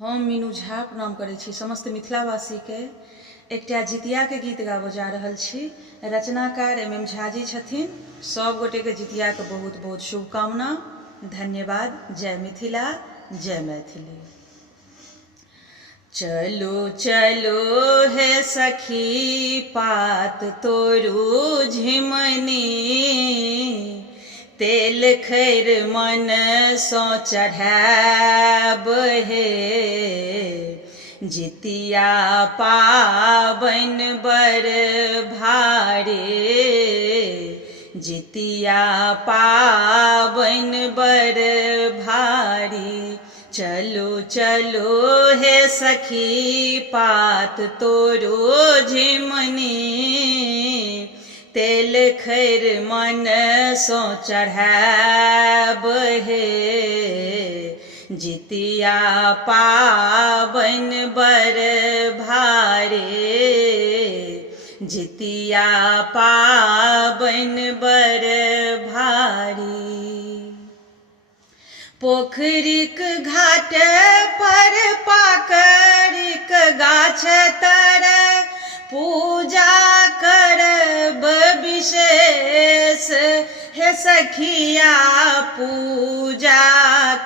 हम मीनू झा प्रणाम करै छी समस्त मिथिलावासी के एकटा जितिया के गीत गाबऽ जा रहल छी। रचनाकार MM झा जी छथिन। सब गोटे के जितिया के बहुत बहुत शुभकामना। धन्यवाद। जय मिथिला, जय मैथिली। चलो चलो हे सखी पात तोरू झिमनी, तेल खैर मन सो चढ़ाब हे। जितिया पाबन बर भारे, जितिया पाबन बर भारी। चलो चलो हे सखी पात तोरो झिमनी, तेल खैर मन सो चढ़ाब हे। जितिया पाबन बर भारे, जितिया पाबन बर भारी। पोखरिक घाट पर पाकरिक गाछ तर, पूजा करब विशेष हे सखिया, पूजा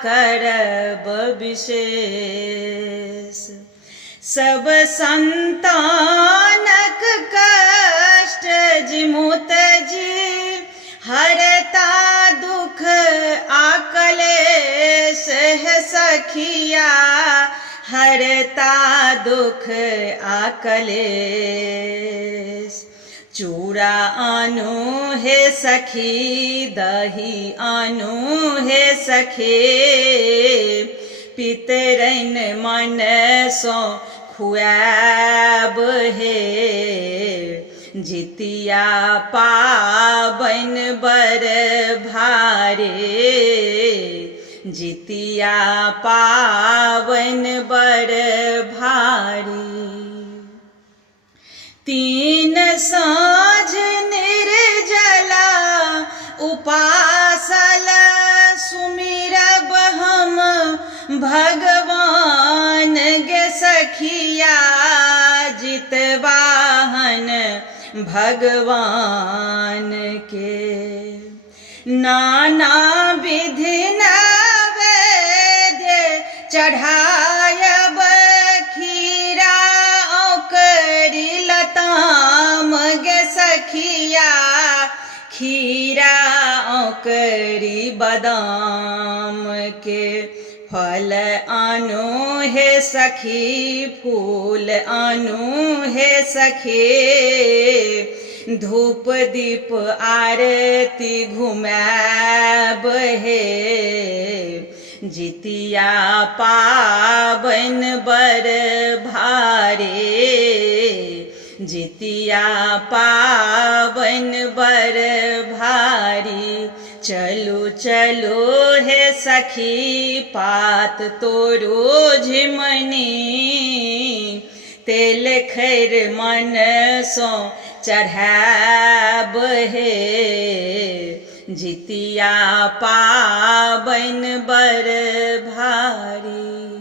करब विशेष। सब संतानक कष्ट जिमुत जी, हरता दुख आकलेश है सखिया, हरता दुख आकलेश। चूड़ा आनू हे सखी, दही आनू हे सखे, पितरन मन सो खुआब हे। जितिया पाबन बर भारे, जितिया पाबन बर भारी। तीन साँझ निर्जला उपासल, सुमिरब हम भगवान गे सखिया, जितवाहन भगवान के। नाना विधि नैवेद्य चढ़ायब, खीरा औकरी लताम गे सखिया, खीरा औकरी बदाम के। फल आनू हे सखी, फूल आनू हे सखे, धूप दीप आरती घुमाब हे। जितिया पाबन बर भारे, जितिया पाबन बर भारी। चलो चलो हे सखी पात तोरो झिमनी, तेल खैर मन सो चढ़ाब हे। जितिया पाबन बर भारी।